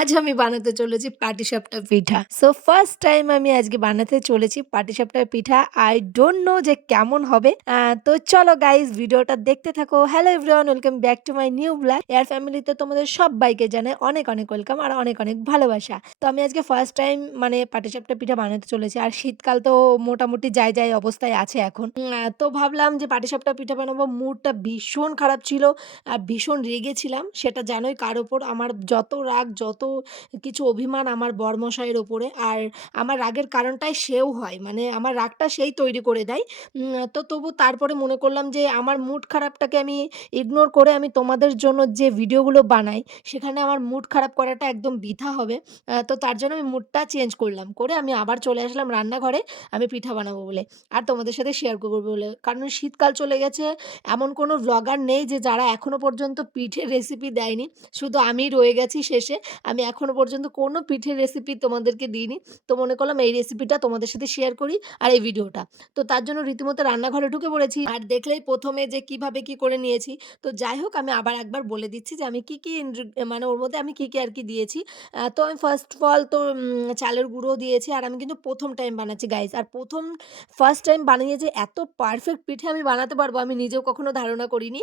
আজ আমি বানাতে চলেছি পাটিসাপটা পিঠা। সো ফার্স্ট টাইম আমি আজকে বানাতে চলেছি পাটিসাপটা পিঠা। আই ডোন্ট নো যে কেমন হবে। তো চলো গাইজ ভিডিওটা দেখতে থাকো। Hello everyone welcome back to my new blog. Air ফ্যামিলিতে তোমাদের সব বাইকে জানাই অনেক, অনেক ওয়েলকাম আর অনেক, অনেক ভালোবাসা। তো আমি আজকে ফার্স্ট টাইম মানে পাটিসাপটা পিঠা বানাতে চলেছি। আর শীতকাল তো মোটামুটি যায়, যায় অবস্থায় আছে এখন। তো ভাবলাম যে পাটিসাপটা পিঠা বানাবো। মুডটা ভীষণ খারাপ ছিল। আর ভীষণ রেগেছিলাম। সেটা জানোই কার ওপর আমার যত রাগ যত কিছু অভিমান আমার বরমশাইয়ের ওপরে। আর আমার রাগের কারণটাই সেও হয়। মানে আমার রাগটা সেই তৈরি করে দেয়। তো তবু তারপরে মনে করলাম যে আমার মুড খারাপটাকে আমি ইগনোর করে আমি তোমাদের জন্য যে ভিডিওগুলো বানাই, সেখানে আমার মুড খারাপ করাটা একদম বৃথা হবে। তো তার জন্য আমি মুডটা চেঞ্জ করলাম। করে আমি আবার চলে আসলাম রান্নাঘরে, আমি পিঠা বানাবো বলে। আর তোমাদের সাথে শেয়ার করব বলে। কারণ শীতকাল চলে গেছে। এমন কোনো ভ্লগার নেই যে যারা এখনও পর্যন্ত পিঠের রেসিপি দেয়নি। শুধু আমিই রয়ে গেছি শেষে। আমি এখনও পর্যন্ত কোনো পিঠের রেসিপি তোমাদেরকে দিইনি। তো মনে করলাম এই রেসিপিটা তোমাদের সাথে শেয়ার করি আর এই ভিডিওটা। তো তার জন্য রীতিমতো রান্নাঘরে ঢুকে পড়েছি। আর দেখলেই প্রথমে যে কীভাবে কি করে নিয়েছি। তো যাই হোক আমি আবার একবার বলে দিচ্ছি যে আমি কি, কি মানে ওর মধ্যে আমি কি, কি আর কি দিয়েছি। তো আমি ফার্স্ট অফ অল তো চালের গুঁড়ো দিয়েছি আর আমি কিন্তু প্রথম টাইম বানাচ্ছি গাইস। আর প্রথম ফার্স্ট টাইম বানিয়ে যে এত পারফেক্ট পিঠে আমি বানাতে পারব আমি নিজেও কখনো ধারণা করিনি।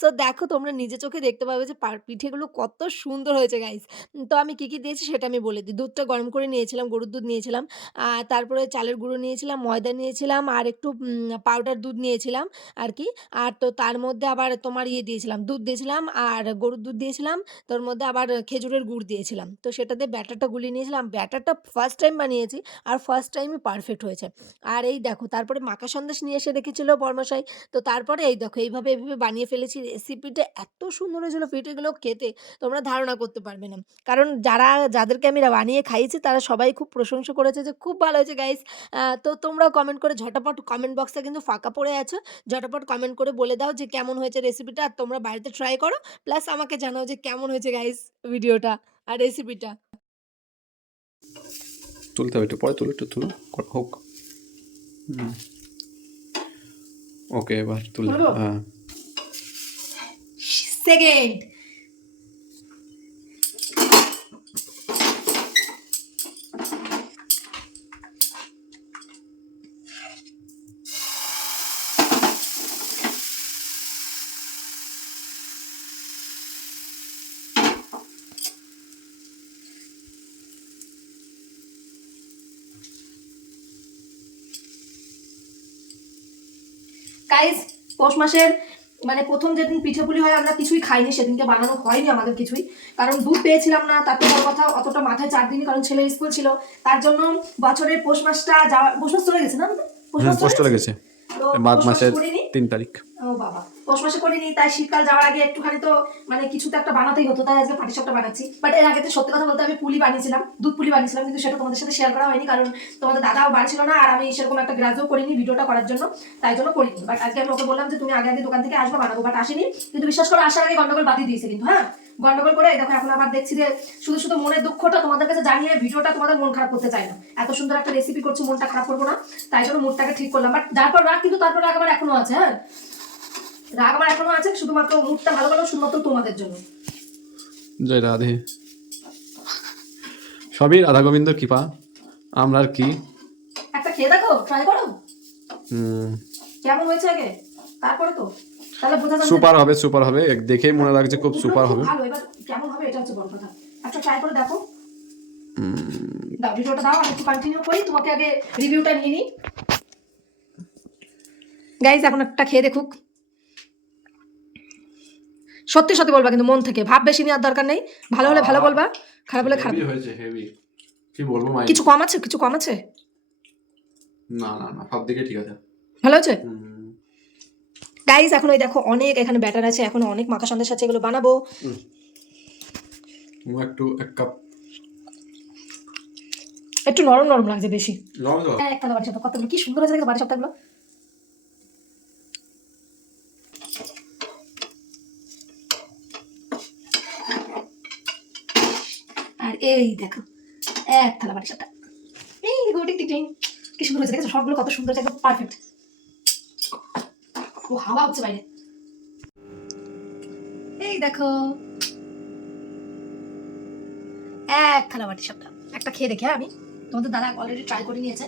সো দেখো তোমরা নিজে চোখে দেখতে পাবে যে পিঠেগুলো কত সুন্দর হয়েছে গাইস। তো আমি কি, কি দিয়েছি সেটা আমি বলে দিই। দুধটা গরম করে নিয়েছিলাম, গরুর দুধ নিয়েছিলাম। আ তারপরে চালের গুঁড়ো নিয়েছিলাম, ময়দা নিয়েছিলাম আর একটু পাউডার দুধ নিয়েছিলাম আর কি আর তো তার মধ্যে আবার তোমার ইয়ে দিয়েছিলাম, দুধ দিয়েছিলাম আর গরুর দুধ দিয়েছিলাম। তোর মধ্যে আবার খেজুরের গুড় দিয়েছিলাম। তো সেটা দিয়ে ব্যাটারটা গুলিয়ে নিয়েছিলাম। ব্যাটারটা ফার্স্ট টাইম বানিয়েছি আর ফার্স্ট টাইমই পারফেক্ট হয়েছে। আর এই দেখো তারপরে মাখা সন্দেশ নিয়ে এসে রেখেছিল বরমশাই। তো তারপরে এই দেখো এইভাবে, এইভাবে বানিয়ে ফেলেছি। রেসিপিটা এত সুন্দর হয়েছিল পিঠেগুলো খেতে তোমরা ধারণা করতে পারবে না। কারণ যারা যাদেরকে আমি বানিয়ে খাইয়েছি তারা সবাই খুব প্রশংসা করেছে যে খুব ভালো হয়েছে গাইস। তো তোমরাও কমেন্ট করে ঝটাপট কমেন্ট বক্সটা কিন্তু ফাঁকা পড়ে আছো ঝটাপট কমেন্ট করে বলে দাও যে কেমন হয়েছে রেসিপিটা আর তোমরা বাড়িতে ট্রাই করো। প্লাস আমাকে জানাও যে কেমন হয়েছে গাইস ভিডিওটা আর রেসিপিটা। তুলতে হবে একটু পরে তুলো একটু তুলো হোক ওকে এবার তুলে? হ্যাঁ সেকেন্ড গাইস পৌষ মাসের মানে প্রথম যেদিন পিঠেপুলি হয় আমরা কিছুই খাইনি সেদিনকে বানানো হয়নি আমাদের কিছুই। কারণ দুধ পেয়েছিলাম না তাতে বড় কথা অতটা মাথায় চার দিনই কারণ ছেলের স্কুল ছিল। তার জন্য বছরের পৌষ মাসটা যাওয়া পৌষ মাস চলে গেছে না পৌষ হ্যাঁ মাস চলে গেছে? মাঘ মাসের তিন তারিখ। পৌষ মাসে করিনি, তাই শীতকাল যাওয়ার আগে একটুখানি তো মানে কিছু তো একটা বানাতেই হতো, তাই আজকে পাটিসাপটা বানাচ্ছি। বাট এর আগে তো সত্যি কথা বলতে আমি পুলি বানিয়েছিলাম, দুধ পুলি বানিয়েছিলাম, কিন্তু সেটা তোমাদের সাথে শেয়ার করা হয়নি, কারণ তোমাদের দাদাও বাড়ি ছিল না, আর আমি সেরকম একটা গ্রাজও করিনি ভিডিওটা করার জন্য, তাই জন্য করিনি। বাট আজকে আমি ওকে বললাম যে, তুমি আগে আগে দোকান থেকে আসবে, বানাবো। বাট আসেনি, কিন্তু বিশ্বাস করে, আসার আগে গন্ডগোল বাতিয়ে দিয়েছে কিন্তু হ্যাঁ? গন্ডগোল করে দেখো, এখন আবার দেখছি যে, শুধু শুধু মনের দুঃখটা তোমাদের কাছে জানিয়ে ভিডিওটা তোমাদের মন খারাপ করতে চাই না। এত সুন্দর একটা রেসিপি করছি, মনটা খারাপ করব না, তাই জন্য মুডটাকে ঠিক করলাম। বাট তারপর রাগ, কিন্তু তারপর রাগ আমার এখনও আছে হ্যাঁ? রাগ আমার এখনও আছে শুধুমাত্র মুডটা ভালো ভালো শুধুমাত্র তোমাদের জন্য। জয় রাধে। সবই রাধা গোবিন্দর কৃপা। আমরা আর কি? একটা খেয়ে দেখো ট্রাই করো। হুম, কেমন হয়েছে আগে? তারপরে তো। তাহলে বোঝা যাবে সুপার হবে সুপার হবে। দেখেই মনে লাগছে খুব সুপার হবে। ভালো এবার কেমন হবে এটা হচ্ছে বড় কথা। একটা ট্রাই করে দেখো। দাও ভিডিওটা দাও আমি একটু কন্টিনিউ করি। তোমাকে আগে রিভিউটা নিয়ে নিই। গাইজ এখন একটা খেয়ে দেখুক। সত্যি সত্যি বলবা কিন্তু মন থেকে। ভাব বেশি নেওয়ার দরকার নেই। ভালো হলে ভালো বলবা খারাপ হলে খারাপ। হয়েছে হেভি কি বলব মাই কিছু কম আছে? কিছু কম আছে? না না না সব দিকে ঠিক আছে। ভালো আছে গাইজ এখন ওই দেখো অনেক এখানে ব্যাটার আছে। এখন অনেক মাখা সন্দেশ আছে এগুলো বানাবো। একটু এক কাপ একটু নরম নরম লাগছে বেশি। লবণ দাও হ্যাঁ কতগুলো? কি সুন্দর হয়েছে বাড়ি সপ্তাহগুলো আর এই দেখো, এক থালা বাড়ি সাপটা এই দেখো, টিক টিং কি সুন্দর হয়েছে দেখো সবগুলো কত সুন্দর হয়েছে পারফেক্ট ও, হাওয়া হচ্ছে বাইরে। এই দেখো, এক থালা বাটি সাপটা একটা খেয়ে দেখে হ্যাঁ আমি। তোমাদের দাদা অলরেডি ট্রাই করে নিয়েছে।